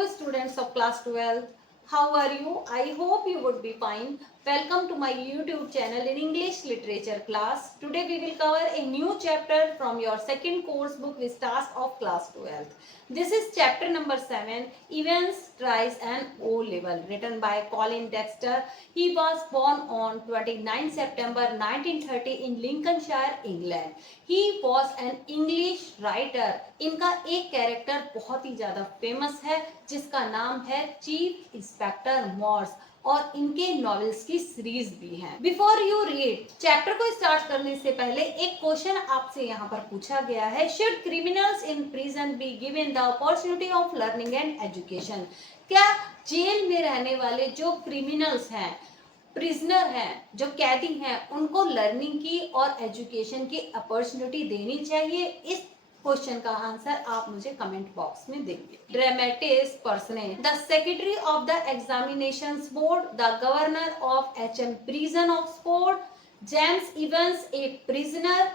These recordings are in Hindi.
Hello students of class 12. How are you? I hope you would be fine. Welcome to my YouTube channel in English literature class. Today we will cover a new chapter from your second course book Vistas of class 12th. This is chapter number 7, Events, Tries and O Level, written by Colin Dexter. He was born on 29 September 1930 in Lincolnshire, England. He was an English writer. इनका एक कैरेक्टर बहुत ही ज्यादा फेमस है जिसका नाम है चीफ इंस्पेक्टर मॉर्स और इनके नॉवेल्स की सीरीज भी हैं। बिफोर यू रीड चैप्टर को स्टार्ट करने से पहले एक क्वेश्चन आपसे यहाँ पर पूछा गया है, should criminals in prison be given the opportunity of learning and education? क्या जेल में रहने वाले जो क्रिमिनल्स हैं, प्रिजनर हैं, जो कैदी हैं, उनको लर्निंग की और एजुकेशन की अपॉर्चुनिटी देनी चाहिए? इस क्वेश्चन का आंसर आप मुझे कमेंट बॉक्स में देंगे। Dramatis personae the secretary of the examinations board, the governor of HM prison Oxford, James Evans a prisoner,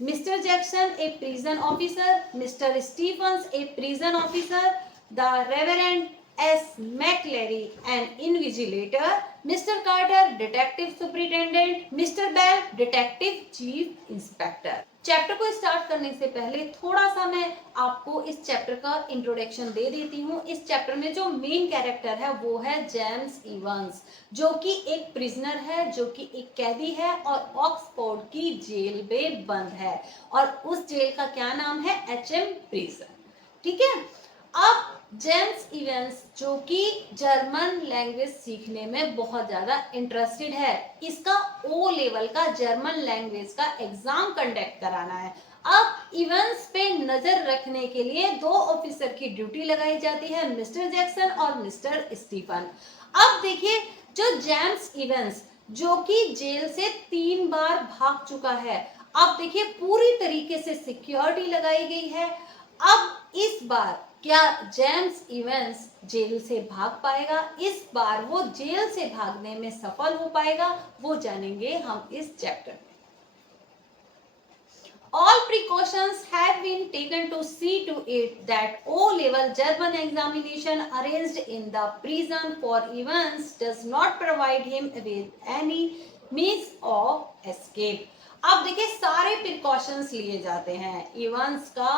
mister Jackson a prison officer, mister Stephens a prison officer, the reverend S. McLary an invigilator, Mr. Carter detective superintendent, Mr. Bell detective chief inspector। Chapter को स्टार्ट करने से पहले थोड़ा सा मैं आपको इस चैप्टर का इंट्रोडक्शन दे देती हूँ। इस चैप्टर में जो मेन कैरेक्टर है वो है जेम्स इवंस, जो कि एक प्रिजनर है, जो कि एक कैदी है और ऑक्सफोर्ड की जेल में बंद है और उस जेल का क्या नाम है? HM prison. ठीक है। अब जेम्स इवंस जो कि जर्मन लैंग्वेज सीखने में बहुत ज्यादा इंटरेस्टेड है, इसका O लेवल का जर्मन लैंग्वेज का एग्जाम कंडक्ट कराना है। अब इवंस पे नजर रखने के लिए दो ऑफिसर की ड्यूटी लगाई जाती है, मिस्टर जैक्सन और मिस्टर स्टीफन। अब देखिए, जो जेम्स इवंस जो कि जेल से 3 बार भाग चुका है, अब देखिए पूरी तरीके से सिक्योरिटी लगाई गई है। अब इस बार क्या जेम्स इवंस जेल से भाग पाएगा? इस बार वो जेल से भागने में सफल हो पाएगा? वो जानेंगे हम इस चैप्टर में। All precautions have been taken to see to it that O-level German examination arranged in the prison for Evans does not provide him with any means of escape। अब देखिए सारे प्रिकॉशंस लिए जाते हैं। इवंस का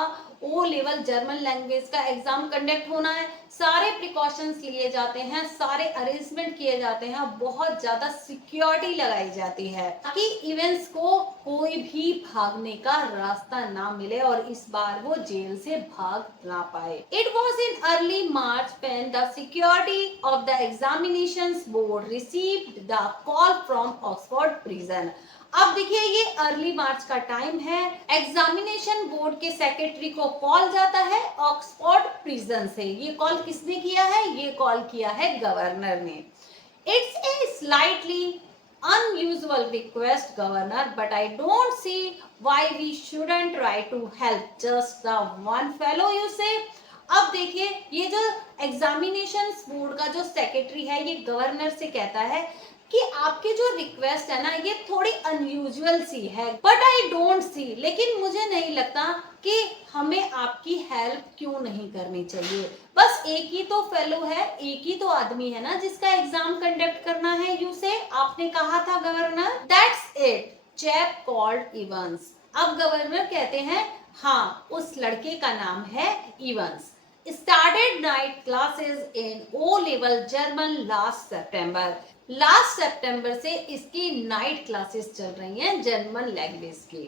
O लेवल जर्मन लैंग्वेज का एग्जाम कंडक्ट होना है, सारे प्रिकॉशंस लिए जाते हैं, सारे अरेंजमेंट किए जाते हैं, बहुत ज्यादा सिक्योरिटी लगाई जाती है ताकि इवंस को कोई भी भागने का रास्ता ना मिले और इस बार वो जेल से भाग ना पाए। It was in early March when the security of the examinations board received the call from Oxford prison। अब देखिए ये अर्ली मार्च का टाइम है, एग्जामिनेशन बोर्ड के सेक्रेटरी को कॉल जाता है ऑक्सफोर्ड प्रिजन से। ये कॉल किसने किया है? ये कॉल किया है गवर्नर ने। It's a slightly unusual request governor, but I don't see why we shouldn't try to help just the one fellow you say। अब देखिए ये जो एग्जामिनेशन बोर्ड का जो सेक्रेटरी है ये गवर्नर से कहता है कि आपकी जो रिक्वेस्ट है ना ये थोड़ी अनयूजुअल सी है, बट आई डोंट सी, लेकिन मुझे नहीं लगता कि हमें आपकी हेल्प क्यों नहीं करनी चाहिए। बस एक ही तो फेलो है, एक ही तो आदमी है ना जिसका एग्जाम कंडक्ट करना है। यू से आपने कहा था governor, that's it chap called Evans. अब गवर्नर कहते हैं हाँ उस लड़के का नाम है Evans. Started night classes in O level German last सितंबर से इसकी नाइट क्लासेस चल रही हैं जर्मन लैंग्वेज की।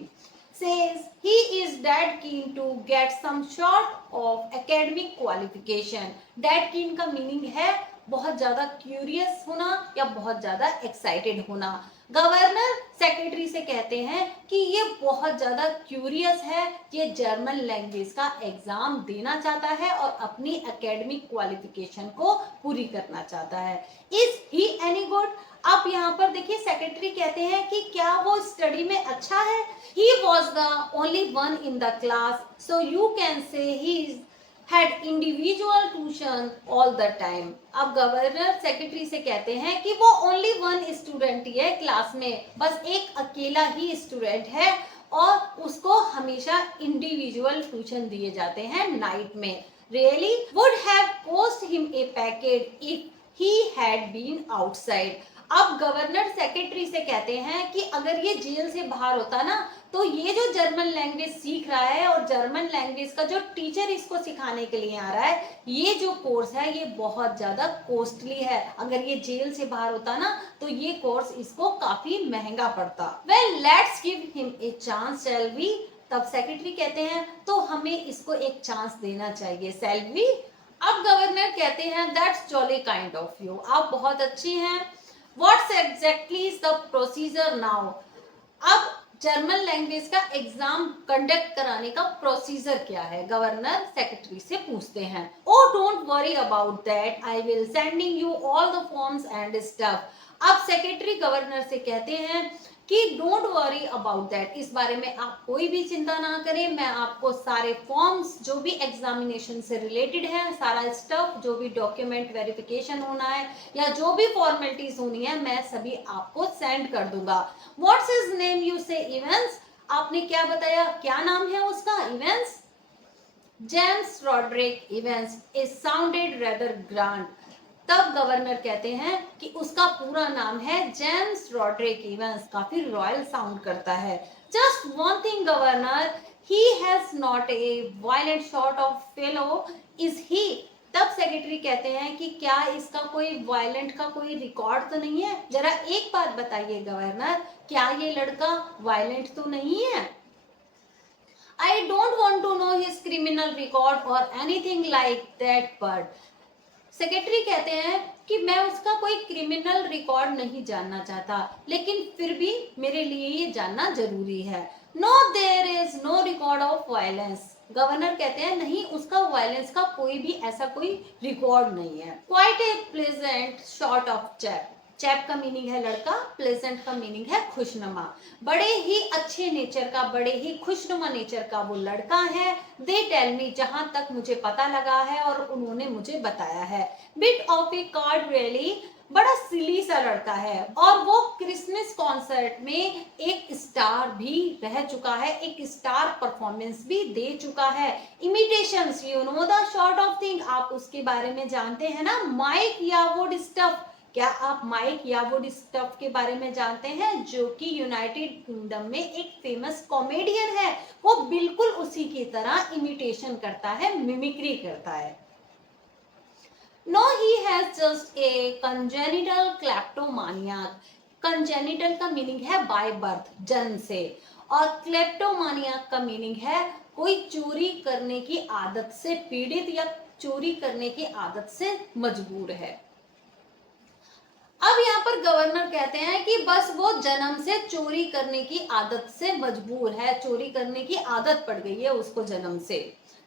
Says he is dead keen to get some sort of academic qualification। dead keen का मीनिंग है बहुत ज्यादा क्यूरियस होना या बहुत ज्यादा एक्साइटेड होना। गवर्नर सेक्रेटरी से कहते हैं कि ये बहुत ज्यादा क्यूरियस है, ये जर्मन लैंग्वेज का एग्जाम देना चाहता है और अपनी एकेडमिक क्वालिफिकेशन को पूरी करना चाहता है। Is he any good? अब यहाँ पर देखिए सेक्रेटरी कहते हैं कि क्या वो स्टडी में अच्छा है? He was the only one in the class, so you can say he had individual tuition all the time। अब गवर्नर सेक्रेटरी से कहते हैं कि वो ओनली वन स्टूडेंट ही है क्लास में, बस एक अकेला ही स्टूडेंट है और उसको हमेशा इंडिविजुअल ट्यूशन दिए जाते हैं नाइट में। really would have cost him a packet if he had been outside. अब गवर्नर सेक्रेटरी से कहते हैं कि अगर ये जेल से बाहर होता ना, तो ये जो जर्मन लैंग्वेज सीख रहा है और जर्मन लैंग्वेज का जो टीचर इसको सिखाने के लिए आ रहा है, ये जो कोर्स है ये बहुत ज्यादा कॉस्टली है। अगर ये जेल से बाहर होता ना, तो ये कोर्स इसको काफी महंगा पड़ता। Well let's give him a chance shall we. तब सेक्रेटरी कहते हैं तो हमें इसको एक चांस देना चाहिए, शैल वी। अब गवर्नर कहते हैं that's jolly kind of you, आप बहुत अच्छी हैं। What's exactly is the procedure now. अब जर्मन लैंग्वेज का एग्जाम कंडक्ट कराने का प्रोसीजर क्या है, गवर्नर सेक्रेटरी से पूछते हैं। Oh don't worry about that, I will sending you all the forms and stuff. अब सेक्रेटरी गवर्नर से कहते हैं कि डोंट वरी अबाउट दैट, इस बारे में आप कोई भी चिंता ना करें, मैं आपको सारे फॉर्म्स जो भी एग्जामिनेशन से रिलेटेड है, सारा स्टफ, जो भी डॉक्यूमेंट वेरिफिकेशन होना है या जो भी फॉर्मेलिटीज होनी है, मैं सभी आपको सेंड कर दूंगा। व्हाट्स हिज नेम यू से, इवेंस। आपने क्या बताया, क्या नाम है उसका, Evans. James Rodrick Evans is sounded rather grand. तब गवर्नर कहते हैं कि उसका पूरा नाम है जेम्स रॉड्रिक इवेंस, काफी रॉयल साउंड करता है। Just one thing governor, he has not a violent sort of fellow, is he. तब सेक्रेटरी कहते हैं कि क्या इसका कोई वायलेंट का कोई रिकॉर्ड तो नहीं है। जरा एक बात बताइए गवर्नर, क्या ये लड़का वायलेंट तो नहीं है। I don't want to know his criminal record or anything like that, but secretary कहते हैं कि मैं उसका कोई क्रिमिनल रिकॉर्ड नहीं जानना चाहता, लेकिन फिर भी मेरे लिए ये जानना जरूरी है। No there is no record of violence. Governor कहते हैं नहीं, उसका वायलेंस का कोई भी ऐसा कोई रिकॉर्ड नहीं है। Quite a pleasant short of chap. Chap का मीनिंग है लड़का, प्लेजेंट का मीनिंग है खुशनुमा। बड़े ही अच्छे नेचर का, बड़े ही खुशनुमा नेचर का वो लड़का है। दे टेल मी, जहां तक मुझे पता लगा है और उन्होंने मुझे बताया है। Bit of A card really, बड़ा सिली सा लड़का है। और वो क्रिसमस कॉन्सर्ट में एक स्टार भी रह चुका है, एक स्टार परफॉर्मेंस भी दे चुका है। Imitations, you know the sort of thing, आप उसके बारे में जानते हैं ना। माइक यावुड स्टफ, क्या आप माइक यावुड स्टफ के बारे में जानते हैं, जो कि यूनाइटेड किंगडम में एक फेमस कॉमेडियन है। वो बिल्कुल उसी की तरह इमिटेशन करता है, मिमिक्री करता है। No he has just a congenital kleptomaniac. Congenital का मीनिंग है बाय बर्थ, जन्म से, और क्लेप्टोमानियाक का मीनिंग है कोई चोरी करने की आदत से पीड़ित या चोरी करने की आदत से मजबूर है। अब यहाँ पर गवर्नर कहते हैं कि बस वो जन्म से चोरी करने की आदत से मजबूर है, चोरी करने की आदत पड़ गई है उसको जन्म से।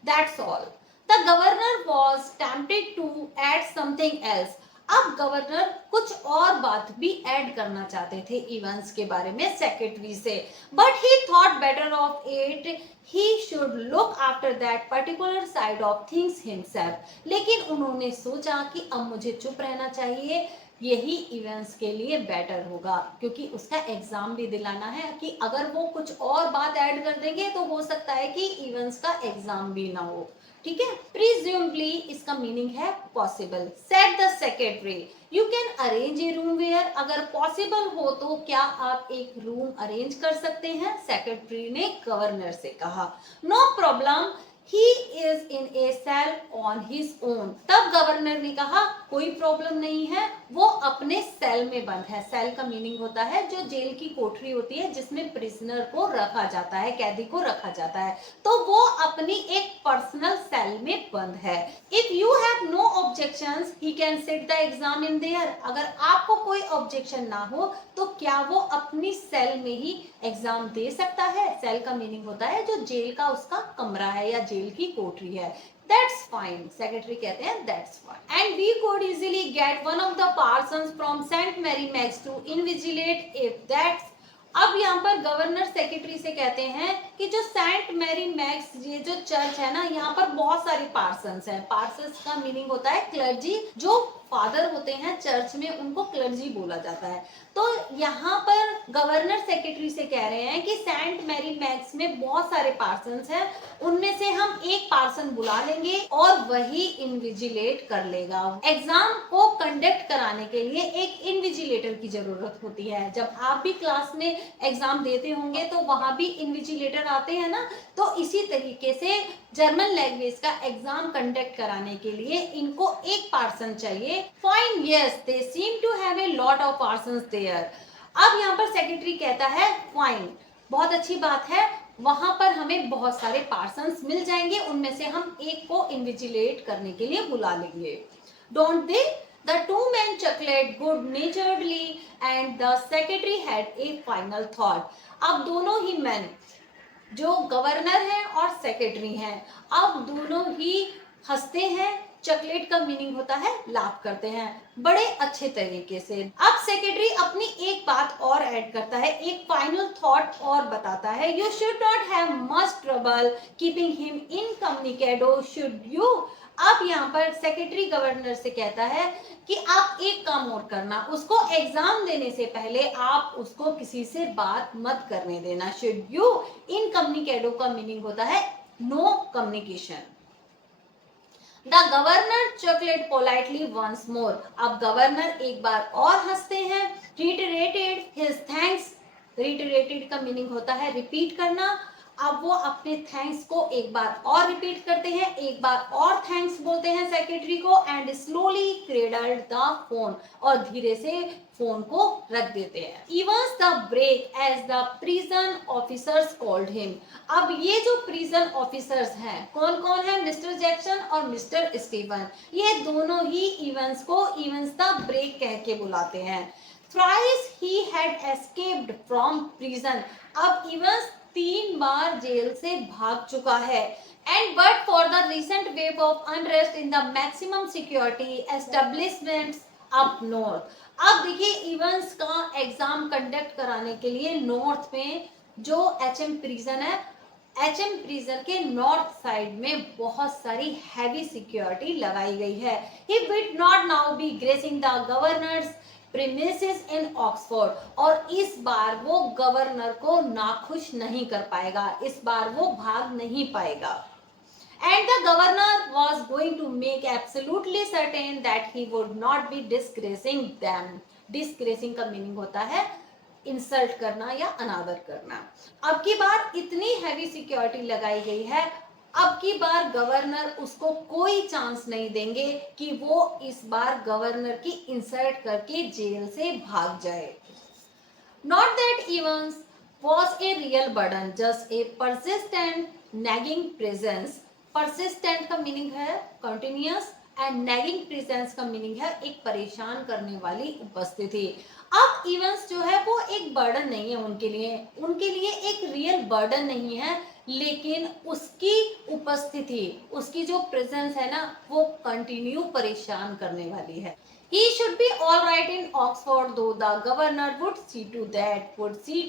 That's all. The governor was tempted to add something else. अब गवर्नर कुछ और बात भी ऐड करना चाहते थे इवेंट्स के बारे में सेक्रेटरी से, but he thought better of it he should look after that particular side of things himself. लेकिन उन्होंने सोचा कि अब मुझे चुप रहना चाहिए, यही इवेंट्स के लिए बेटर होगा, क्योंकि उसका एग्जाम भी दिलाना है कि अगर वो कुछ और बात ऐड कर देंगे तो हो सकता है कि इवेंट्स का एग्जाम भी ना हो। ठीक है। प्रिज्यूमली इसका मीनिंग है possible. Said the secretary, you can arrange a room where, अगर पॉसिबल हो तो क्या आप एक रूम अरेंज कर सकते हैं, सेक्रेटरी ने गवर्नर से कहा। No problem, he is in a cell on his own. तब गवर्नर ने कहा कोई प्रॉब्लम नहीं है, वो अपने सेल में बंद है। सेल का मीनिंग होता है जो जेल की कोठरी होती है जिसमें प्रिजनर को रखा जाता है, कैदी को रखा जाता है, तो वो अपनी एक पर्सनल सेल में बंद है। If you have no objections he can sit the exam in there. अगर आपको कोई ऑब्जेक्शन ना हो तो क्या वो अपनी सेल में ही एग्जाम दे सकता है। सेल का मीनिंग होता है जो जेल का उसका कमरा है या जेल की कोठरी है। That's fine. सेक्रेटरी कहते हैं that's fine. And we could easily get one of the parsons from St. Mary Max to invigilate if that's। अब यहाँ पर गवर्नर सेक्रेटरी से कहते हैं कि जो सेंट मैरी मैक्स ये जो चर्च है ना, यहाँ पर बहुत सारी पार्सन्स हैं। पार्सन्स का मीनिंग होता है क्लर्जी, जो फादर होते हैं चर्च में, उनको क्लर्जी बोला जाता है। तो यहाँ पर गवर्नर सेक्रेटरी से कह रहे हैं कि सेंट मैरी मैक्स में बहुत सारे पार्सन्स हैं, उनमें से हम एक पार्सन बुला लेंगे और वही इन्विजिलेट कर लेगा। एग्जाम को कंडक्ट कराने के लिए एक इन्विजिलेटर की जरूरत होती है। जब आप भी क्लास में एग्जाम देते होंगे तो वहां भी इन्विजिलेटर आते हैं ना, तो इसी तरीके से जर्मन लैंग्वेज का एग्जाम कंडक्ट कराने के लिए इनको एक पार्सन चाहिए। Fine, yes, they seem to have a lot of persons there. अब यहाँ पर सेक्रेटरी कहता है फाइन, बहुत अच्छी बात है, वहां पर हमें बहुत सारे पार्सन्स मिल जाएंगे, उनमें से हम एक को इन्विजिलेट करने के लिए बुला लेंगे। Don't they? The two men chuckled good-naturedly and the secretary had a final thought. अब दोनों ही मैन, जो गवर्नर हैं और सेक्रेटरी हैं, अब दोनों ही हंसते हैं। चॉकलेट का मीनिंग होता है लाफ करते हैं, बड़े अच्छे तरीके से। अब सेक्रेटरी अपनी एक बात और ऐड करता है, एक फाइनल थॉट और बताता है। You should not have much trouble keeping him incommunicado, should you? अब यहाँ पर सेक्रेटरी गवर्नर से कहता है कि आप एक काम और करना, उसको एग्जाम देने से पहले आप उसको किसी से बात मत करने देना। Should you? इनकम्युनिकेडो का मीनिंग होता है no communication. The governor chuckled politely once more. अब गवर्नर एक बार और हंसते हैं। Reiterated his thanks. रिटरेटेड का मीनिंग होता है रिपीट करना। अब वो अपने थैंक्स को एक बार और रिपीट करते हैं, एक बार और थैंक्स बोलते हैं सेक्रेटरी को, and slowly cradled the phone, और धीरे से फोन को रख देते हैं। Evans the break as the prison officers called him. अब ये जो प्रिजन ऑफिसर्स हैं, कौन कौन है? मिस्टर जैक्सन और मिस्टर स्टीवन, ये दोनों ही इवंस को इवंस द ब्रेक कह के बुलाते हैं। Thrice he had escaped from prison. अब इवंस 3 बार जेल से भाग चुका है। And but for the recent wave of unrest in the maximum security establishments up north. अब देखिए, इवंस का एग्जाम कंडक्ट कराने के लिए नॉर्थ में जो एचएम प्रिजन है, एचएम प्रिजन के नॉर्थ साइड में बहुत सारी हैवी सिक्योरिटी लगाई गई है। He would not now be gracing the governor's premises in Oxford, और इस बार वो गवर्नर को नाखुश नहीं कर पाएगा, इस बार वो भाग नहीं पाएगा। And the governor was going to make absolutely certain that he would not be disgracing them. Disgracing का मीनिंग होता है इंसल्ट करना या अनादर करना। अब की बार इतनी हैवी सिक्योरिटी लगाई गई है, अब की बार गवर्नर उसको कोई चांस नहीं देंगे कि वो इस बार गवर्नर की इंसल्ट करके जेल से भाग जाए। Not that Evans was a real burden, just a persistent, nagging presence. Persistent का मीनिंग है continuous and nagging presence का मीनिंग है एक परेशान करने वाली उपस्थिति। अब इवेंट्स जो है वो एक बर्डन नहीं है उनके लिए एक रियल बर्डन नहीं है, लेकिन उसकी उपस्थिति, उसकी जो प्रेजेंस है ना, वो कंटिन्यू परेशान करने वाली है। He should be all right in Oxford, though the governor would see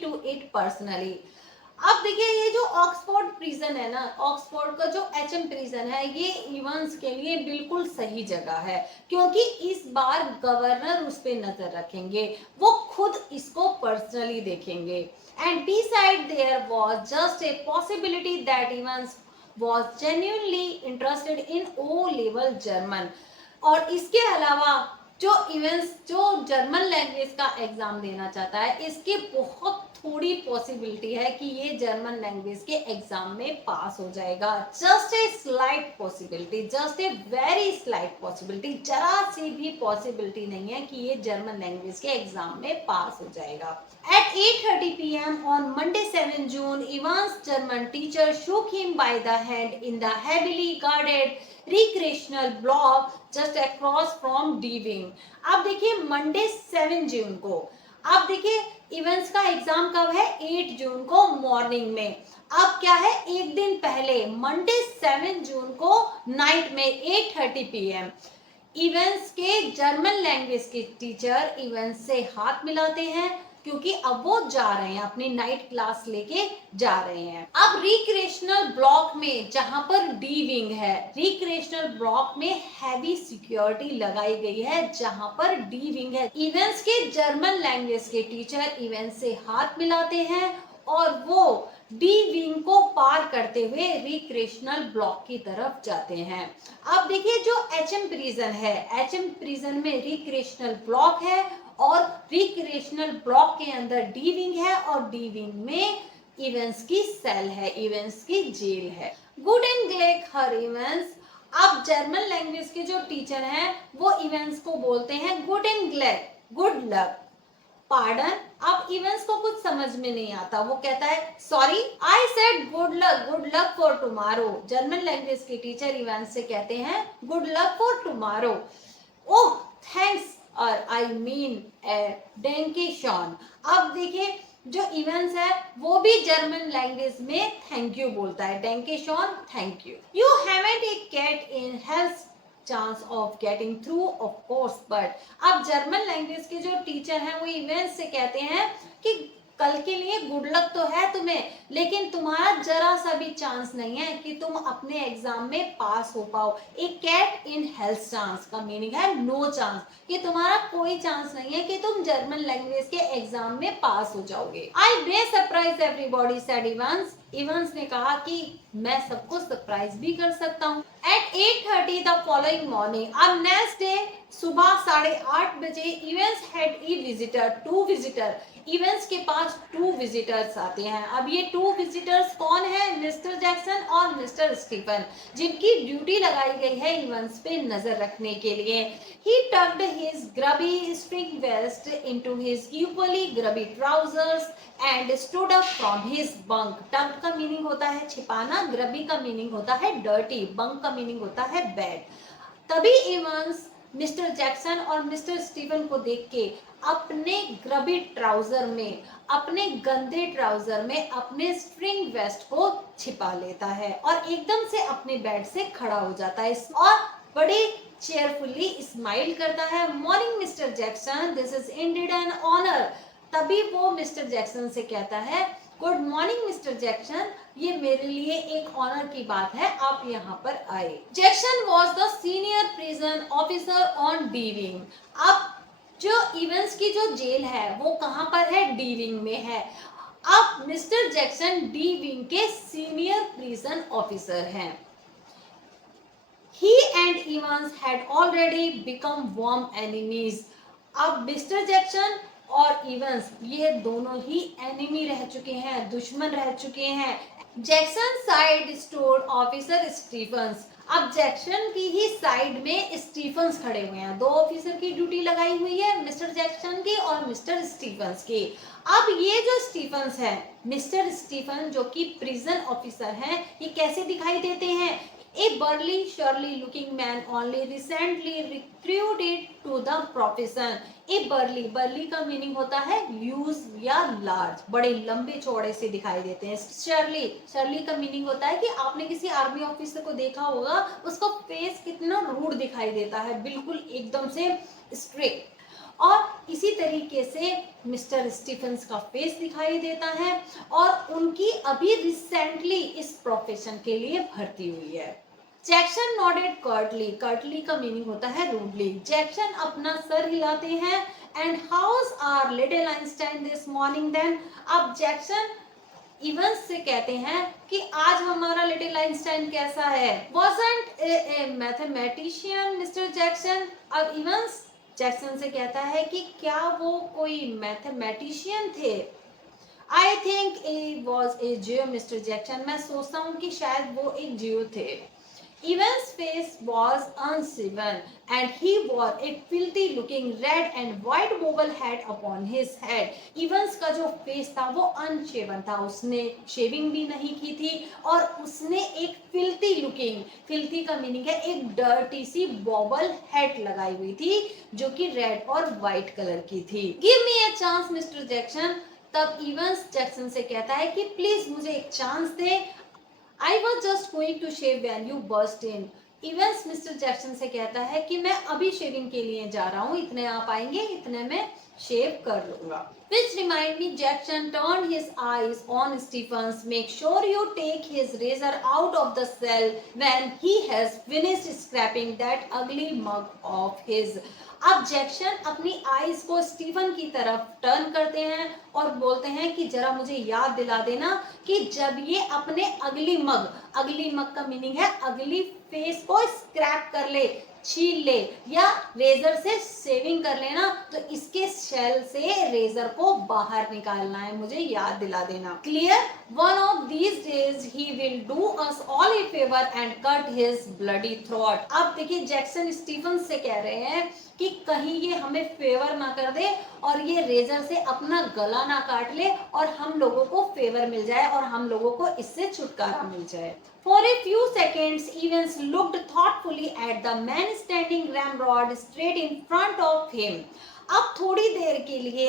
to it personally. अब देखिए, ये जो ऑक्सफोर्ड प्रिजन है ना, ऑक्सफोर्ड का जो एचएम प्रिजन है, ये इवंस के लिए बिल्कुल सही जगह है, क्योंकि इस बार गवर्नर उस पे नजर रखेंगे, वो खुद इसको पर्सनली देखेंगे। And beside there was just a possibility that Evans was genuinely interested in O level German. और इसके अलावा जो इवेंट्स जो जर्मन लैंग्वेज का एग्जाम देना चाहता है, इसकी बहुत थोड़ी पॉसिबिलिटी है कि ये जर्मन लैंग्वेज के एग्जाम में पास हो जाएगा। Just a slight possibility, just a very slight possibility, जरा सी भी पॉसिबिलिटी नहीं है कि ये जर्मन लैंग्वेज के एग्जाम में पास हो जाएगा। At 8:30 p.m. on Monday 7 June, Ivan's German teacher shook him by the hand in the heavily guarded recreational block just across from D Wing. अब देखिए, मंडे 7 जून को, अब देखिए इवेंट्स का एग्जाम कब है? 8 जून को मॉर्निंग में। अब क्या है, एक दिन पहले मंडे 7 जून को नाइट में 8:30 PM इवेंट्स के जर्मन लैंग्वेज के टीचर इवेंट्स से हाथ मिलाते हैं, क्योंकि अब वो जा रहे हैं, अपनी नाइट क्लास लेके जा रहे हैं। अब रिक्रिएशनल ब्लॉक में जहां पर डी विंग है, रिक्रिएशनल ब्लॉक में हैवी सिक्योरिटी लगाई गई है जहां पर डी विंग है। इवेंट्स के जर्मन लैंग्वेज के टीचर इवेंट्स से हाथ मिलाते हैं और वो डी विंग को पार करते हुए रिक्रिएशनल ब्लॉक की तरफ जाते हैं। अब देखिए जो एचएम प्रिजन है, एचएम प्रिजन में रिक्रिएशनल ब्लॉक है और रिक्रिएशनल ब्लॉक के अंदर डी विंग है और डी विंग में इवेंट्स की सेल है, इवेंट्स की जेल है। गुड एंड ग्लेक हर इवेंट्स। अब जर्मन लैंग्वेज के जो टीचर हैं वो इवेंट्स को बोलते हैं गुड एंड ग्लेक, गुड लक। पार्डन, अब इवेंट्स को कुछ समझ में नहीं आता, वो कहता है sorry I said good luck for tomorrow. German language के टीचर इवेंट्स से कहते हैं good luck for tomorrow. Oh thanks और आई मीन डेंकेशॉन। अब देखिए जो इवेंट्स है वो भी जर्मन लैंग्वेज में थैंक यू बोलता है, डेंकेशॉन thank you. You haven't a cat in hell's chance of getting through of course but. अब जर्मन लैंग्वेज के जो टीचर हैं वो इवेंट्स से कहते हैं कि कल के लिए गुड लक तो है तुम्हें, लेकिन तुम्हारा जरा सा भी चांस नहीं है कि तुम अपने एग्जाम में पास हो पाओ। एक कैट इन हेल्थ चांस का मीनिंग है नो चांस, कि तुम्हारा कोई चांस नहीं है कि तुम जर्मन लैंग्वेज के एग्जाम में पास हो जाओगे। I be surprise everybody said Evans. Evans ने कहा कि मैं सबको सरप्राइज भी कर सकता हूँ। एट 8:30 द फॉलोइंग मॉर्निंग, अब नेक्स्ट डे सुबह 8:30 बजे events had a visitor, 2 visitor. Events के पास 2 विजिटर्स आते हैं। अब ये 2 विजिटर्स कौन है? मिस्टर जैक्सन और मिस्टर स्टीफन, जिनकी ड्यूटी लगाई गई है इवेंट्स पे नजर रखने के लिए। He tucked his grubby string vest into his equally grubby trousers and stood up from his bunk. Tucked का मीनिंग होता है छिपाना, grubby का मीनिंग होता है dirty, bunk का मीनिंग होता है bed। तभी इवेंट्स मिस्टर जैक्सन और मिस्टर स्टीफन को देख के अपने ग्रबी ट्राउजर में, अपने गंदे ट्राउजर में अपने स्ट्रिंग वेस्ट को छिपा लेता है और एकदम से अपने बेड से खड़ा हो जाता है और बड़े चेयरफुली स्माइल करता है। Morning Mister Jackson, this is indeed an honour. तभी वो मिस्टर जैक्सन से कहता है गुड मॉर्निंग मिस्टर जैक्सन, ये मेरे लिए एक ऑनर की बात है, आप यहाँ पर आए। Jackson was the senior prison officer on D wing. अब जो इवेंट्स की जो जेल है वो कहाँ पर है? डी विंग में है। अब मिस्टर जैक्सन डी विंग के सीनियर प्रिजन ऑफिसर हैं। He and Evans had already become warm enemies. अब मिस्टर जैक्सन और इवेंस ये दोनों ही एनिमी रह चुके हैं, दुश्मन रह चुके हैं। Jackson side store officer Stephens. अब जैक्सन की ही साइड में स्टीफन्स खड़े हुए हैं। 2 ऑफिसर की ड्यूटी लगाई हुई है, मिस्टर जैक्सन की और मिस्टर स्टीफन्स की। अब ये जो स्टीफन्स है, मिस्टर स्टीफन जो कि प्रिजन ऑफिसर हैं, ये कैसे दिखाई देते हैं? A burly, surly looking man only recently recruited to the profession. A burly, burly का मीनिंग होता है ह्यूज या लार्ज, बड़े लंबे चौड़े से दिखाई देते हैं। शर्ली, शर्ली का मीनिंग होता है कि आपने किसी आर्मी ऑफिसर को देखा होगा, उसका फेस कितना रूड दिखाई देता है, बिल्कुल एकदम से स्ट्रिक्ट। और इसी तरीके से मिस्टर स्टीफन्स का फेस दिखाई देता है और उनकी अभी रिसेंटली इस प्रोफेशन के लिए भर्ती हुई है। जैक्सन नॉडेड कर्टली, कर्टली का मीनिंग होता है रूडली। जैक्सन अपना सर हिलाते हैं। And how's our little Einstein this morning then. अब जैक्सन इवेंस से कहते हैं कि आज हमारा लिटिल आइंस्टाइन कैसा है? wasn't a mathematician mister Jackson. अब इवेंस जैक्सन से कहता है कि क्या वो कोई मैथमेटिशियन थे? I think he was a Jew mister Jackson, मैं सोचता हूँ कि शायद वो एक जियो थे। Evans' face was unshaven and he wore a filthy looking red and white bobble hat upon his head. Evans का जो फेस था वो अनशेवन था, उसने शेविंग भी नहीं की थी और उसने एक फिल्थी लुकिंग, फिल्थी का मीनिंग है एक डर्टी सी बॉबल हैट लगाई हुई थी जो कि रेड और व्हाइट कलर की थी। Give me a chance mister Jackson. तब इवेंस जैक्सन से कहता है कि प्लीज मुझे एक chance they. I was just going to shave when you burst in. Evans mister Jackson से कहता है कि मैं अभी शेविंग के लिए जा रहा हूँ, इतने आप आएंगे, इतने में शेव कर लूंगा. Which remind me, Jackson turned his eyes on Stephens. Make sure you take his razor out of the cell when he has finished scraping that ugly mug of his. अब जैक्सन अपनी आईज को स्टीफन की तरफ टर्न करते हैं और बोलते हैं कि जरा मुझे याद दिला देना कि जब ये अपने अगली मग का मीनिंग है अगली फेस को स्क्रैप कर ले, छील ले या रेजर से शेविंग कर लेना, तो इसके शेल से रेजर को बाहर निकालना है, मुझे याद दिला देना. Clear? One of these days he will do us all A favour and cut his bloody throat. अब देखिए जैक्सन स्टीफन से कह रहे हैं कि कहीं ये हमें फेवर ना कर दे और ये रेजर से अपना गला ना काट ले और हम लोगों को फेवर मिल जाए और हम लोगों को इससे छुटकारा मिल जाए. For a few seconds, Evans looked thoughtfully at the man standing ramrod straight in front of him. अब थोड़ी देर के लिए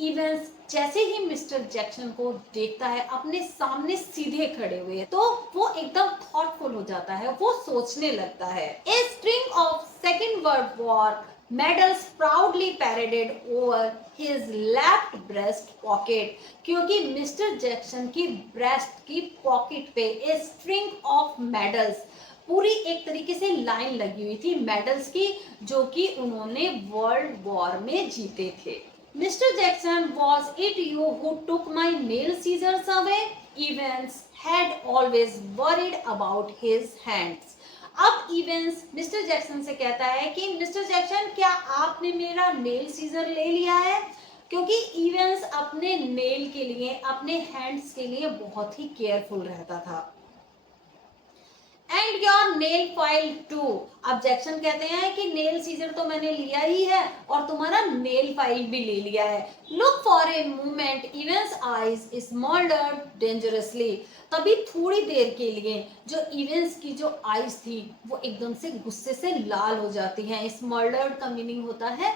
इवेंस जैसे ही मिस्टर जैक्सन को देखता है अपने सामने सीधे खड़े हुए, तो वो एकदम थॉटफुल हो जाता है, वो सोचने लगता है. A string of Second World War medals proudly paraded over his left breast pocket. क्योंकि मिस्टर जैक्सन की ब्रेस्ट की पॉकेट पे a string of medals, पूरी एक तरीके से लाइन लगी हुई थी मेडल्स की, जो कि उन्होंने वर्ल्ड वॉर में जीते थे. Mr. Jackson, was it you who took my nail scissors away? Evans had always worried about his hands. अब इवेंस मिस्टर जैक्सन से कहता है कि मिस्टर जैक्सन, क्या आपने मेरा नेल सीजर ले लिया है? क्योंकि इवेंस अपने नेल के लिए, अपने हैंड्स के लिए बहुत ही केयरफुल रहता था. And your nail file too. अब जैक्सन कहते हैं कि नेल सीजर तो मैंने लिया ही है और तुम्हारा नेल फाइल भी ले लिया है. Look for a moment, Evans' eyes smouldered dangerously. तभी थोड़ी देर के लिए जो इवेंस की जो आईज थी वो एकदम से गुस्से से लाल हो जाती हैं. स्मॉल्डर्ड का मीनिंग होता है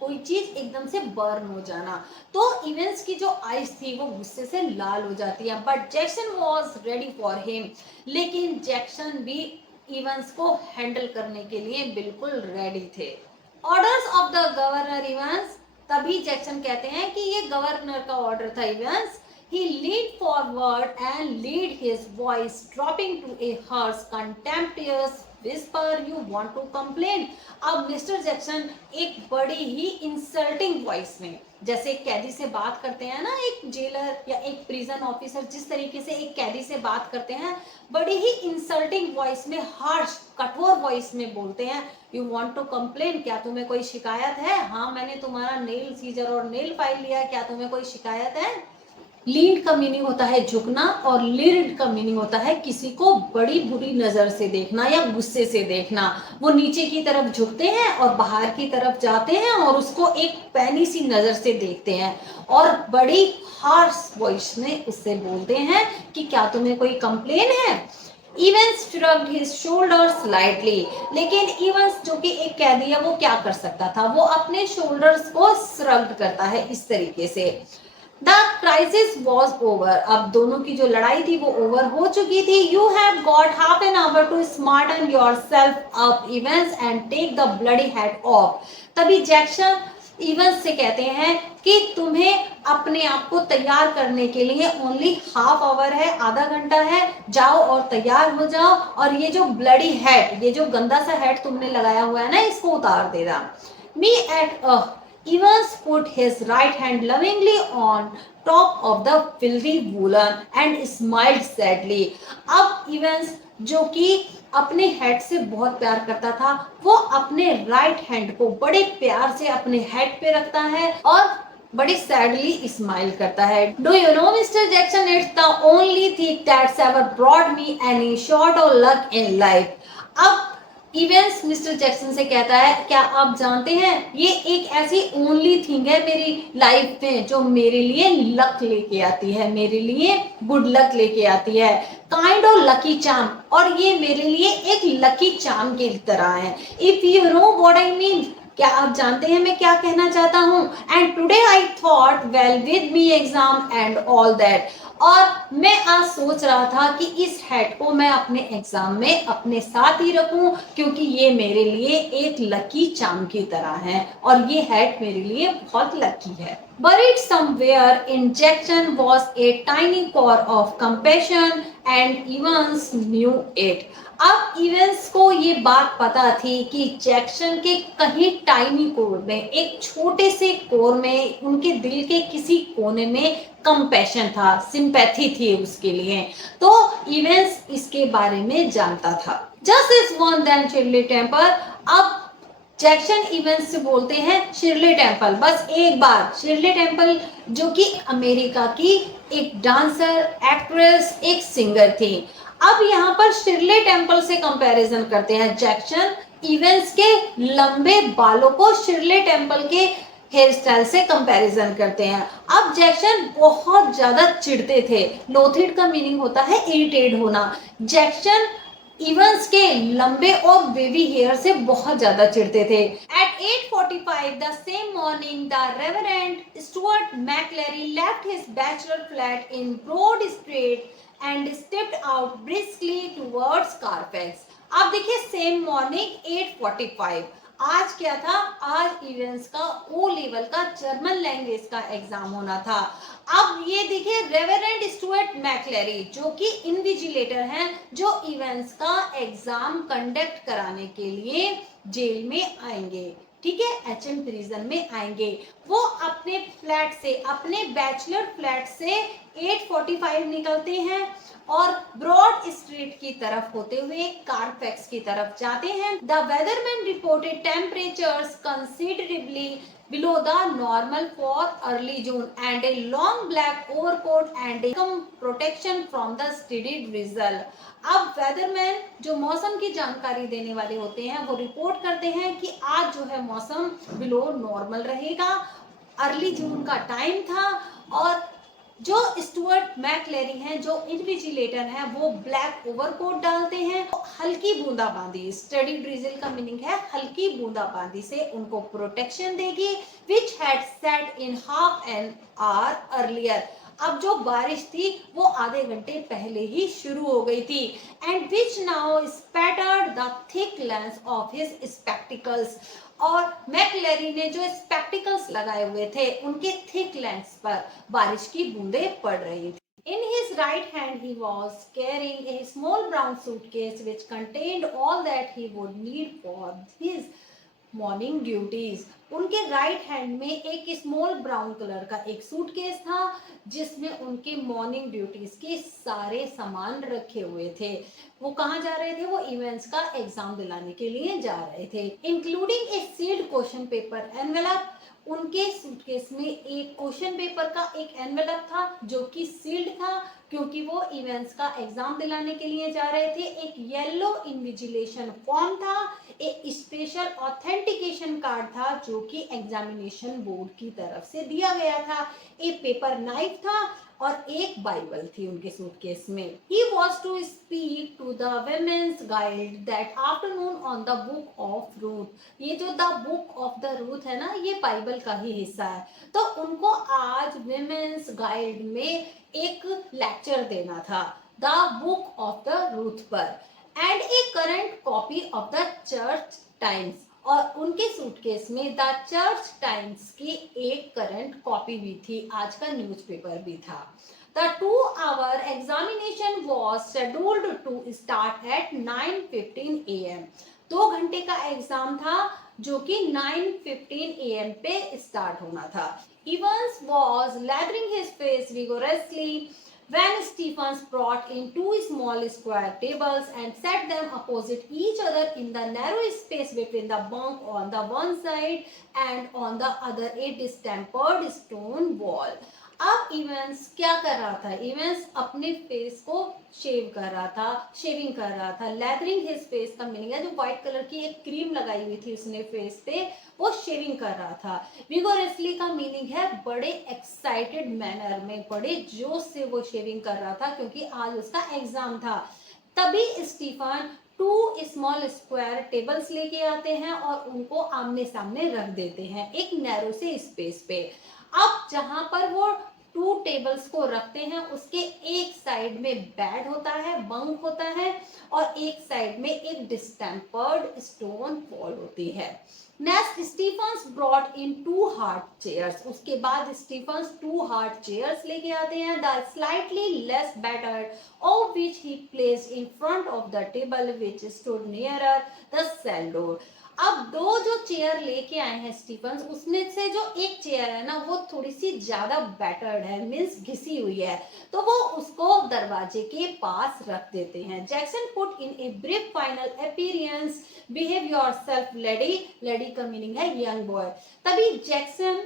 कोई चीज एकदम से बर्न हो जाना. तो इवेंस की जो आईज थी वो गुस्से से लाल हो जाती हैं. But Jackson was ready for him. लेकिन जैक्सन भी इवेंस को हैंडल करने के लिए बिल्कुल रेडी थे. Orders of the governor Evans. तभी जैक्सन कहते हैं कि ये गवर्नर का ऑर्डर था Evans. He leaned forward and laid his voice dropping to a harsh, contemptuous whisper. You want to complain? अब मिस्टर जैक्सन एक बड़ी ही इंसल्टिंग वॉइस में, जैसे एक कैदी से बात करते हैं ना, एक जेलर या एक प्रिजन ऑफिसर जिस तरीके से एक कैदी से बात करते हैं, बड़ी ही इंसल्टिंग वॉइस में, हार्श कठोर वॉइस में बोलते हैं. You want to complain? क्या तुम्हें कोई शिकायत है? हाँ, मैंने तुम्हारा नेल सीजर और नेल फाइल लिया, क्या तुम्हें कोई शिकायत है? लीड का मीनिंग होता है झुकना और लिड का मीनिंग होता है किसी को बड़ी बुरी नजर से देखना या गुस्से से देखना. वो नीचे की तरफ झुकते हैं और बाहर की तरफ जाते हैं और उसको एक पैनी सी नजर से देखते हैं और बड़ी हार्श वॉइस में उससे बोलते हैं कि क्या तुम्हें कोई कंप्लेन है? Evans shrugged his shoulders slightly. लेकिन इवेंस जो कि एक कैदी है वो क्या कर सकता था? वो अपने शोल्डर्स को श्रग्ड करता है इस तरीके से. The crisis was over. अब दोनों की जो लड़ाई थी वो ओवर हो चुकी थी. You have got half an hour to smarten yourself up, Evans, and take the bloody hat off. तभी जैक्सन इवेंस से कहते हैं कि तुम्हें अपने आप को तैयार करने के लिए ओनली हाफ आवर है, आधा घंटा है, जाओ और तैयार हो जाओ और ये जो ब्लडी हैट, ये जो गंदा सा हैट तुमने लगाया हुआ है ना, इसको उतार देना. Me at Evans put his right hand lovingly on top of the filthy woolen and smiled sadly. अब इवेंस जो कि अपने हेड से बहुत प्यार करता था, वो अपने राइट हैंड को बड़े प्यार से अपने हेड पे रखता है और बड़ी सैडली स्माइल करता है. Do you know mister Jackson, it's the only thing that's ever brought me any short of luck in life. अब इवेंस मिस्टर जैक्सन से कहता है, क्या आप जानते हैं ये एक ऐसी ओनली थिंग है मेरी लाइफ में जो मेरे लिए लक लेके आती है, मेरे लिए गुड लक लेके आती है. Kind of lucky charm. और ये मेरे लिए एक लकी चार्म की तरह है. If you know what I mean, क्या आप जानते हैं मैं क्या कहना चाहता हूँ? And today I thought well with me exam and all that. और मैं आज सोच रहा था कि इस हैट को मैं अपने एग्जाम में अपने साथ ही रखूं, क्योंकि ये मेरे लिए एक लकी चार्म की तरह है और ये हैट मेरे लिए बहुत लकी है। Buried somewhere in Jackson was a tiny core of compassion and Evans knew it. अब इवेंस को ये बात पता थी कि जैक्सन के कहीं टाइनी कोर में, एक छोटे से कोर में, उनके दिल के किसी कोने में कंपैशन था, सिंपैथी थी उसके लिए। तो इवेंस इसके बारे में जानता था। Just is one then Shirley Temple. अब जैक्सन इवेंस से बोलते हैं शिरली टेम्पल, बस एक बार। शिरली टेम्पल जो कि अमेरिका की एक डांसर, एक्ट्रेस, एक सिंगर थी। अब यहाँ पर शिरली टेम्पल से कंपैरिजन करते हैं जैक्सन इवेंस के लंबे बालों को शिरली टेम्पल के हेयर स्टाइल से कंपैरिजन करते हैं। अब जैक्सन बहुत ज्यादा चिढ़ते थे। लोथिड का मीनिंग होता है इरिटेट होना। जैक्सन इवेंस के लंबे और बेबी हेयर से बहुत ज्यादा चिढ़ते थे। At 8:45 the same morning, the Reverend Stuart McLary left his bachelor flat in Broad Street and stepped out briskly towards Carfax. अब देखिए सेम मॉर्निंग 8:45। आज क्या था? आज इवेंट्स का ओ लेवल का जर्मन लैंग्वेज का एग्जाम होना था। अब ये देखिए रेवरेंड स्टुअर्ट मैकलेरी जो कि इन्विजिलेटर हैं, जो इवेंट्स का एग्जाम कंडक्ट कराने के लिए जेल में आएंगे, ठीक है, एचएम प्रिजन में आएंगे। वो अपने फ्लैट से, अपने बैचलर फ्लैट से 8:45 निकलते हैं और ब्रॉड स्ट्रीट की तरफ होते हुए कारफैक्स की तरफ जाते हैं। The weatherman reported temperatures considerably below the normal for early June and a long black overcoat and a protection from the steady drizzle. अब वेदरमैन जो मौसम की जानकारी देने वाले होते हैं वो रिपोर्ट करते हैं कि आज जो है मौसम बिलो नॉर्मल रहेगा। अर्ली जून का टाइम था और जो स्टुअर्ट मैकलेरी हैं, जो इन्विजिलेटर हैं, वो ब्लैक ओवरकोट डालते हैं। हल्की बूंदाबांदी, स्टडी ड्रिजल का मीनिंग है हल्की बूंदाबांदी से उनको प्रोटेक्शन देगी, which had set in half an hour earlier. अब जो बारिश थी वो आधे घंटे पहले ही शुरू हो गई थी। And which now spattered the thick lens of his spectacles. और मैकलेरी ने जो स्पेक्टिकल्स लगाए हुए थे उनके थिक लेंस पर बारिश की बूंदें पड़ रही थी। In his right hand he was carrying a small brown suitcase which contained all that he would need for his morning duties. उनके राइट हैंड में एक स्मॉल ब्राउन कलर का एक सूटकेस था जिसमें उनके मॉर्निंग ड्यूटीज के सारे सामान रखे हुए थे। वो कहाँ जा रहे थे? वो इवेंट्स का एग्जाम दिलाने के लिए जा रहे थे। Including a sealed question paper envelope. उनके सूटकेस में एक क्वेश्चन पेपर का एक एनवेलप था जो कि सील्ड था, क्योंकि वो इवेंट्स का एग्जाम दिलाने के लिए जा रहे थे। एक येलो इन्विजिलेशन फॉर्म था, एक स्पेशल ऑथेंटिकेशन कार्ड था जो कि एग्जामिनेशन बोर्ड की तरफ से दिया गया था, एक पेपर नाइफ था और एक बाइबल थी उनके सूटकेस में। He was to speak to the women's guild that afternoon on the book of Ruth। ये जो the book of the Ruth है ना, ये बाइबल का ही हिस्सा है। तो उनको आज विमेंस गाइड में एक लेक्चर देना था the book of the Ruth पर, and a current copy of the Church Times. और उनके सूटकेस में द चर्च टाइम्स की एक करंट कॉपी भी थी, आज का न्यूज़पेपर भी था। The 2-hour examination was scheduled to start at 9:15 a.m. 2 घंटे का एग्जाम था जो कि 9:15 a.m. पे स्टार्ट होना था। Evans was lathering his face vigorously when Stephens brought in 2 small square tables and set them opposite each other in the narrow space between the bunk on the one side and on the other a distempered stone wall। अब इवेंट्स क्या कर रहा था? इवेंट्स अपने फेस को शेव कर रहा था, शेविंग कर रहा था। लेदरिंग हिज फेस का मीनिंग है जो व्हाइट कलर की एक क्रीम लगाई हुई थी उसने फेस पे, वो शेविंग कर रहा था। विगोरसली का मीनिंग है बड़े एक्साइटेड मैनर में, बड़े जोश से वो शेविंग कर रहा था क्योंकि आज उसका एग्जाम था। तभी स्टीफन 2 स्मॉल स्क्वायर टेबल्स लेके आते हैं और उनको आमने सामने रख देते हैं एक नैरो से स्पेस पे। अब जहां पर वो 2 टेबल्स को रखते हैं, उसके एक साइड में बेड होता है, बंक होता है, और एक साइड में एक डिस्टेम्पर्ड स्टोन वॉल होती है। Next Stephens brought in 2 hard chairs. उसके बाद स्टीफन्स 2 हार्ड चेयर्स लेके आते हैं, the slightly less better off which he placed in front of the table which stood nearer the cell door. अब 2 जो चेयर लेके आए हैं स्टीफन्स, उसमें से जो एक चेयर है ना वो थोड़ी सी ज्यादा बैटर्ड है, मीन्स घिसी हुई है, तो वो उसको दरवाजे के पास रख देते हैं। Jackson put in a brief final appearance, behave yourself lady. Lady का मीनिंग है यंग बॉय। तभी जैक्सन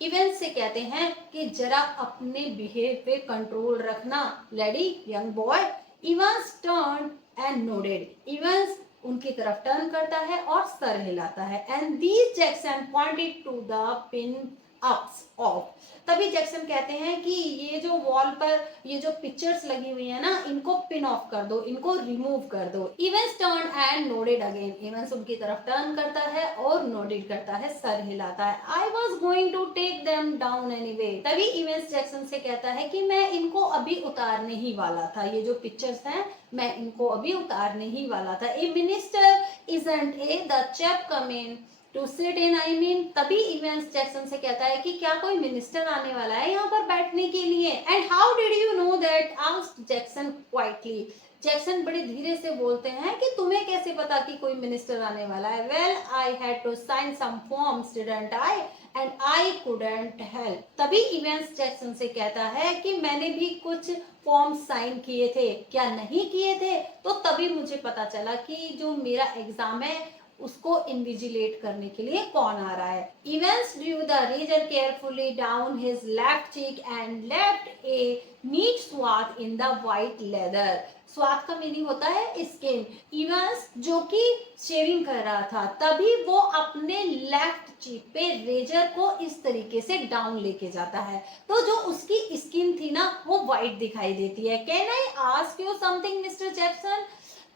इवेंस से कहते हैं कि जरा अपने बिहेव पे कंट्रोल रखना laddie, young boy. Evans turn and nodded. Evans उनकी तरफ टर्न करता है और सर हिलाता है। And these Jackson pointed to the pin ups off. तभी जैक्सन कहते हैं कि ये जो वॉल पर ये जो पिक्चर्स लगी हुई है ना, इनको पिन ऑफ कर दो, इनको रिमूव कर दो। Evans turn and nodded again. Evans उनकी तरफ टर्न करता है और नोडेड करता है, सर हिलाता है। I was going to take them down anyway. तभी इवेंस जैक्सन से कहता है कि मैं इनको अभी उतारने ही वाला था, ये जो पिक्चर्स हैं मैं इनको अभी उतारने ही वाला था। A minister isn't a the chap come in to sit in, I mean. तभी इवेंस जैक्सन से कहता है कि क्या कोई मिनिस्टर आने वाला है यहाँ पर बैठने के लिए। And how did you know that, asked Jackson quietly. Jackson बड़े धीरे से बोलते हैं कि तुम्हें कैसे पता कि कोई मिनिस्टर आने वाला है। Well I had to sign some forms didn't I and I couldn't help. तभी इवेंस जैक्सन से कहता है कि मैंने भी कुछ फॉर्म साइन किए थे, क्या नहीं किए थे? तो तभी मुझे पता चला कि जो मेरा एग्जाम है उसको इन्विजिलेट करने के लिए कौन आ रहा है। Evans drew the razor carefully down his left cheek and left a neat swath in the white lather. Swath का मीनिंग होता है स्किन। इवेंस जो कि शेविंग कर रहा था, तभी वो अपने लेफ्ट चीक पे रेजर को इस तरीके से डाउन लेके जाता है, तो जो उसकी स्किन थी ना वो व्हाइट दिखाई देती है। Can I ask you something mister Jackson?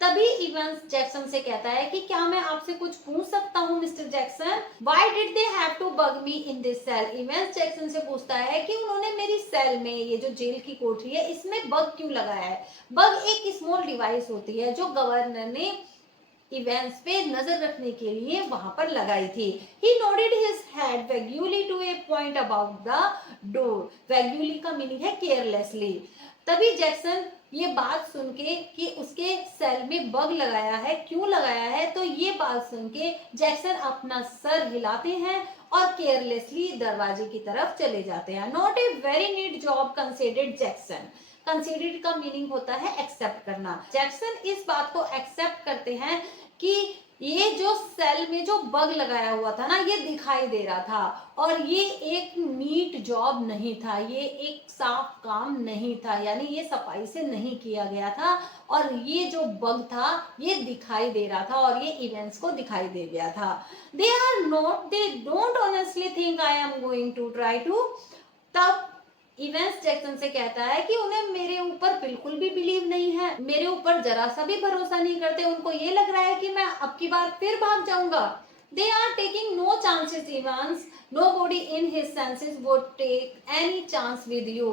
तभी इवेंस जैक्सन से कहता है कि क्या मैं आपसे कुछ पूछ सकता हूँ mister Jackson? Why did they have to bug me in this cell? Evans Jackson से पूछता है कि उन्होंने मेरी सेल में, ये जो जेल की कोठरी है, इसमें बग क्यों लगाया है? बग एक स्मॉल डिवाइस होती है जो गवर्नर ने इवेंट्स पे नजर रखने के लिए वहां पर लगाई थी। He nodded his head vaguely to a point about the door. Vaguely का मीनिंग है carelessly। तभी जैक्सन ये बात सुन के कि उसके सेल में बग लगाया है, क्यों लगाया है, तो ये बात सुन के जैक्सन अपना सर हिलाते हैं और केयरलेसली दरवाजे की तरफ चले जाते हैं। Not a very neat job considered Jackson. Considered का मीनिंग होता है एक्सेप्ट करना। जैक्सन इस बात को एक्सेप्ट करते हैं कि ये जो सेल में जो बग लगाया हुआ था ना, ये दिखाई दे रहा था और ये एक नीट जॉब नहीं था, ये एक साफ काम नहीं था, यानी ये सफाई से नहीं किया गया था, और ये जो बग था ये दिखाई दे रहा था और ये इवेंट्स को दिखाई दे गया था। They are not, they don't honestly think I am going to try to. तब इवेंस जैक्सन से कहता है कि उन्हें मेरे ऊपर बिल्कुल भी बिलीव नहीं है, मेरे ऊपर जरा सा भी भरोसा नहीं करते, उनको ये लग रहा है कि मैं अब की बार फिर भाग जाऊंगा। They are taking no chances Evans, nobody in his senses would take any chance with you.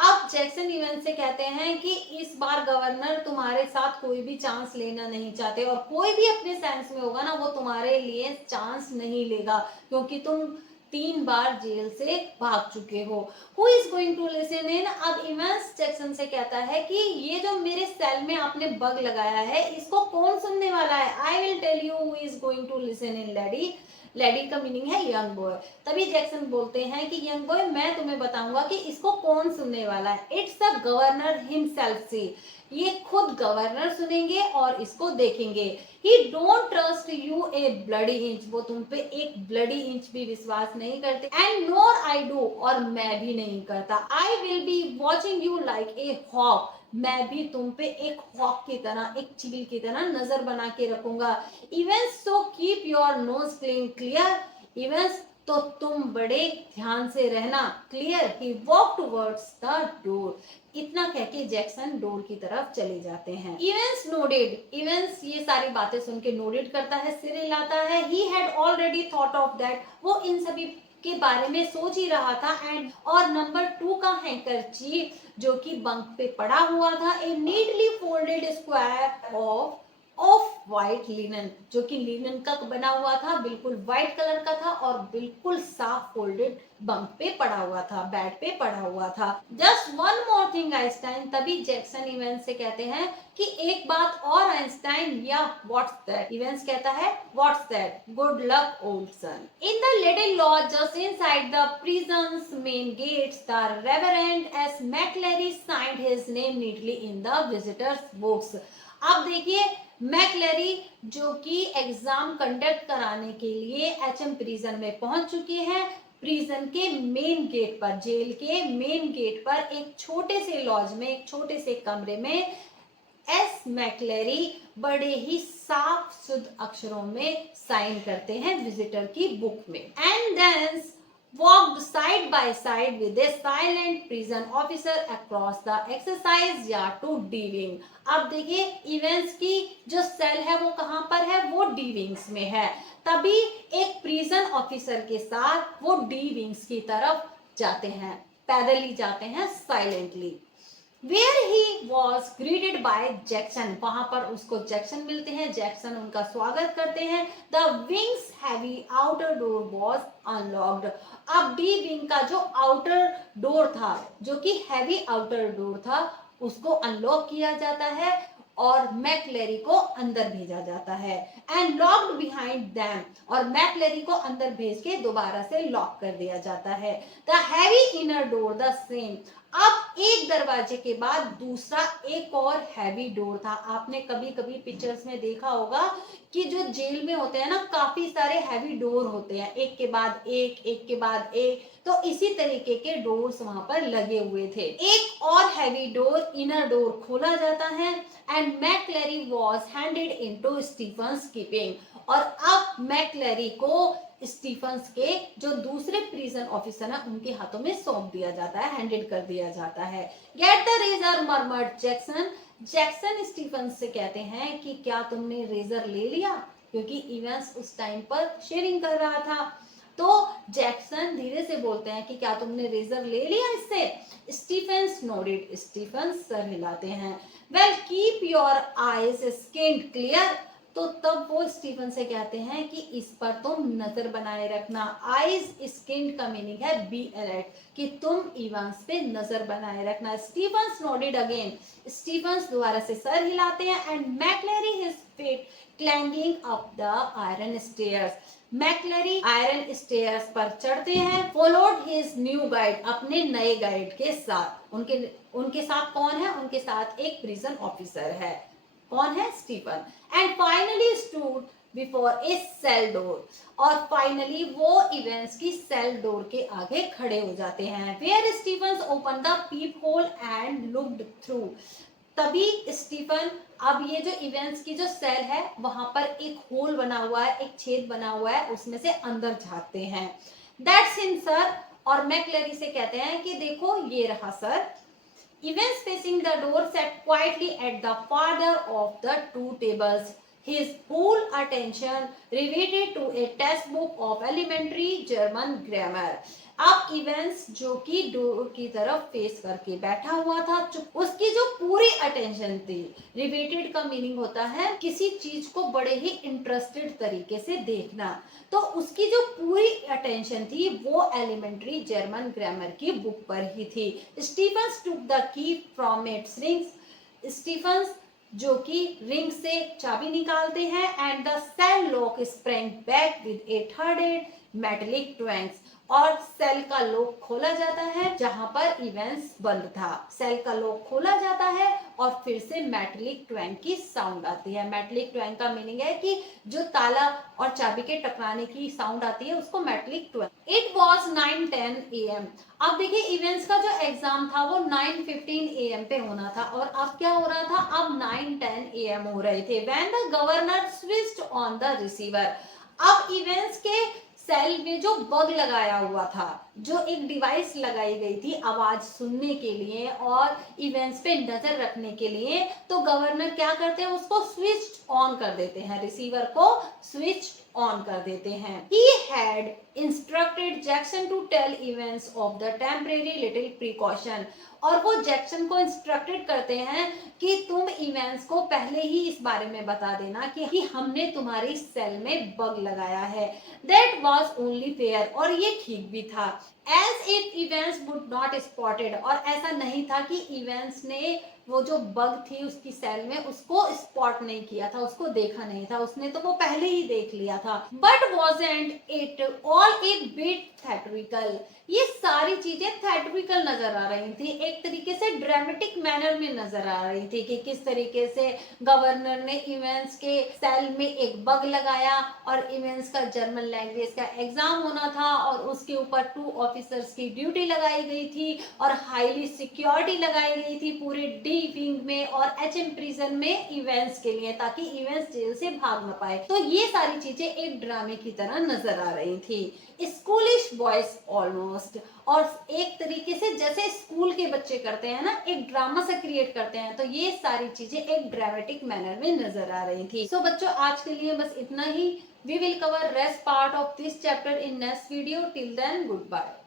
अब जैक्सन इवेंस से कहते हैं कि इस बार गवर्नर तुम्हारे साथ कोई भी चांस लेना नहीं चाहते, और कोई भी अपने सेंस में होगा ना वो तुम्हारे लिए चांस नहीं लेगा, क्योंकि तुम 3 बार जेल से भाग चुके हो। Who is going to listen in? अब इवेंस जैक्सन से कहता है कि ये जो मेरे सेल में आपने बग लगाया है, इसको कौन सुनने वाला है? I will tell you who is going to listen in, lady. Lady का मीनिंग है यंग बॉय। तभी जैक्सन बोलते हैं कि यंग बॉय मैं तुम्हें बताऊंगा कि इसको कौन सुनने वाला है। It's the governor himself. See, ये खुद गवर्नर सुनेंगे और इसको देखेंगे। He don't trust you a bloody inch, वो तुम पे एक ब्लडी इंच भी विश्वास नहीं करते। एंड नोर आई डू, और मैं भी नहीं करता। I will be watching you like a hawk, मैं भी तुम पे एक हॉक की तरह, एक चील की तरह नजर बना के रखूंगा। Evans so keep your nose clear, Evans तो तुम बड़े ध्यान से रहना, clear. He walk towards the door. इतना कह के जैक्सन डोर की तरफ चले जाते हैं। इवेंस नोडेड, इवेंस ये सारी बातें सुन के नोडेड करता है, सिर हिलाता है। He had already thought of that, वो इन सभी के बारे में सोच ही रहा था एंड और नंबर 2 का हैंकर चीफ जो कि बंक पे पड़ा हुआ था, a neatly folded square of white linen, जो कि लिनन का बना हुआ था, बिल्कुल व्हाइट कलर का था और बिल्कुल साफ फोल्डेड बंक पे पड़ा हुआ था, बेड पे पड़ा हुआ था। Just one more thing Einstein, तभी जैक्सन इवेंस से कहते हैं कि एक बात और आइंस्टाइन, या व्हाट्स दैट? इवेंस कहता है what's that? Good luck old son. In the little lodge just inside the prison's main gates, the Reverend S. McLary signed his name neatly in the visitors books. अब देखिए मैकलेरी जो कि एग्जाम कंडक्ट कराने के लिए एचएम प्रिजन में पहुंच चुके हैं। प्रिजन के मेन गेट पर, जेल के मेन गेट पर एक छोटे से लॉज में, एक छोटे से कमरे में एस मैकलेरी बड़े ही साफ शुद्ध अक्षरों में साइन करते हैं विजिटर की बुक में। And then walked side by side with a silent prison officer across the exercise yard to D wing. अब देखिए इवेंट्स की जो सेल है वो कहां पर है? वो डी विंग्स में है। तभी एक प्रिजन ऑफिसर के साथ वो डी विंग्स की तरफ जाते हैं, पैदल ही जाते हैं silently. Where he was greeted by Jackson, वहां पर उसको जैक्सन मिलते हैं, जैक्सन उनका स्वागत करते हैं। The wing's heavy outer door was unlocked. अब डी विंग का जो आउटर डोर था, जो कि हैवी आउटर डोर था, उसको अनलॉक किया जाता है और मैकलेरी को अंदर भेजा जाता है। एंड लॉक्ड बिहाइंड देम, और मैकलेरी को अंदर भेज के दोबारा से लॉक कर दिया जाता है। The heavy inner door the same, अब एक दरवाजे के बाद दूसरा एक और हैवी डोर था। आपने कभी कभी पिक्चर्स में देखा होगा कि जो जेल में होते हैं ना, काफी सारे हैवी डोर होते हैं, एक के बाद एक के बाद एक, तो इसी तरीके के डोर्स वहां पर लगे हुए थे। एक और हैवी डोर, इनर डोर खोला जाता है and McLeery was handed into Stephens keeping, और अब मैकलेरी को स्टीफन्स के जो दूसरे प्रिजन ऑफिसर हैं उनके हाथों में सौंप दिया जाता है, हैंडेड कर दिया जाता है। Get the razor murmured Jackson, Jackson Stephens से कहते हैं कि क्या तुमने रेजर ले लिया, क्योंकि इवेंस उस टाइम पर शेविंग कर रहा था। तो जैक्सन धीरे से बोलते हैं कि क्या तुमने रेजर ले लिया इससे? स्टीफन्स नोडेड, स्टीफन्स सर हिलाते हैं। Well keep your eyes skinned clear, तो तब वो स्टीफन से कहते हैं कि इस पर तुम नजर बनाए रखना। आईज स्किन्ड का मीनिंग है बी अलर्ट, कि तुम इवांस पे नजर बनाए रखना। स्टीफन्स नोडेड अगेन, स्टीफन्स दोबारा से सर हिलाते हैं and McLeary his feet क्लैंगिंग up the iron stairs, McLeary iron stairs पर चढ़ते हैं। फॉलोड हिज न्यू गाइड, अपने नए गाइड के साथ। उनके साथ कौन है? उनके साथ एक प्रिजन ऑफिसर है। कौन है? Stephen. And finally stood before a cell door, और फाइनली वो इवेंट्स की सेल डोर के आगे खड़े हो जाते हैं। Where Stephen open the peep hole and looked through, तभी स्टीफन, अब ये जो इवेंट्स की जो सेल है वहां पर एक होल बना हुआ है, एक छेद बना हुआ है, उसमें से अंदर झांकते हैं। दैट्स हिम सर, और मैकलेरी से कहते हैं कि देखो ये रहा sir. Evans facing the door sat quietly at the farther of the two tables, his whole attention riveted to a textbook of elementary German grammar. अब इवेंस जो कि डोर की तरफ फेस करके बैठा हुआ था, उसकी जो पूरी अटेंशन थी, रिवेटेड का मीनिंग होता है किसी चीज को बड़े ही इंटरेस्टेड तरीके से देखना, तो उसकी जो पूरी अटेंशन थी वो एलिमेंट्री जर्मन ग्रामर की बुक पर ही थी। Stephens took the key from its rings, Stephens जो कि रिंग से चाबी निकालते हैं and the cell lock sprang back with a थर्डेड मेटेलिक ट्वैंक्स, और सेल का लॉक खोला जाता है जहां पर इवेंट्स बंद था। सेल का लॉक खोला जाता है और फिर से मेटेलिक ट्वैंक की साउंड आती है। मेटेलिक ट्वैंक का मीनिंग है कि जो ताला और चाबी के टकराने की साउंड आती है उसको metallic twang. It was 9:10 AM। अब देखिए इवेंट्स का जो एग्जाम था वो 9:15 AM पे होना था, और अब क्या हो रहा था? अब 9:10 AM हो रहे थे। When the governor switched on the receiver, अब इवेंट्स के सेल में जो बग लगाया हुआ था, जो एक डिवाइस लगाई गई थी आवाज सुनने के लिए और इवेंट्स पे नजर रखने के लिए, तो गवर्नर क्या करते हैं? उसको स्विच ऑन कर देते हैं, रिसीवर को स्विच ऑन कर देते हैं। He had instructed Jackson to tell events of the temporary little precaution, और वो जैक्सन को इंस्ट्रक्टेड करते हैं कि तुम इवेंट्स को पहले ही इस बारे में बता देना कि हमने तुम्हारी सेल में बग लगाया है। दैट वॉज ओनली फेयर, और ये ठीक भी था। As if Evans would not spotted, और ऐसा नहीं था कि इवेंट्स ने वो जो बग थी उसकी सेल में उसको स्पॉट नहीं किया था, उसको देखा नहीं था, उसने तो वो पहले ही देख लिया था। But wasn't it all a bit theatrical, ये सारी चीजें थेट्रिकल नजर आ रही थी, एक तरीके से ड्रामेटिक मैनर में नजर आ रही थी कि किस तरीके से गवर्नर ने इवेंट्स के सेल में एक बग लगाया और इवेंट्स का जर्मन लैंग्वेज का एग्जाम होना था और उसके ऊपर 2 ऑफिसर्स की ड्यूटी लगाई गई थी और हाईली सिक्योरिटी लगाई गई थी पूरे डी विंग में और एचएम प्रिजन में इवेंट्स के लिए, ताकि इवेंट्स जेल से भाग न पाए। तो ये सारी चीजें एक ड्रामे की तरह नजर आ रही थी। स्कूलिश वॉइस ऑलमोस्ट, और एक तरीके से जैसे स्कूल के बच्चे करते हैं ना, एक ड्रामा सा क्रिएट करते हैं, तो ये सारी चीजें एक ड्रामेटिक मैनर में नजर आ रही थी। सो बच्चों, आज के लिए बस इतना ही। We will cover rest part of this chapter in next video. Till then, goodbye.